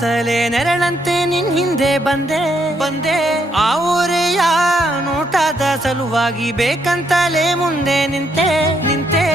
ಅಂತಲೇ ನೆರಳಂತೆ ನಿನ್ ಹಿಂದೆ ಬಂದೆ ಆ ಊರೆಯ ನೋಟದ ಸಲುವಾಗಿ ಬೇಕಂತಲೇ ಮುಂದೆ ನಿಂತೆ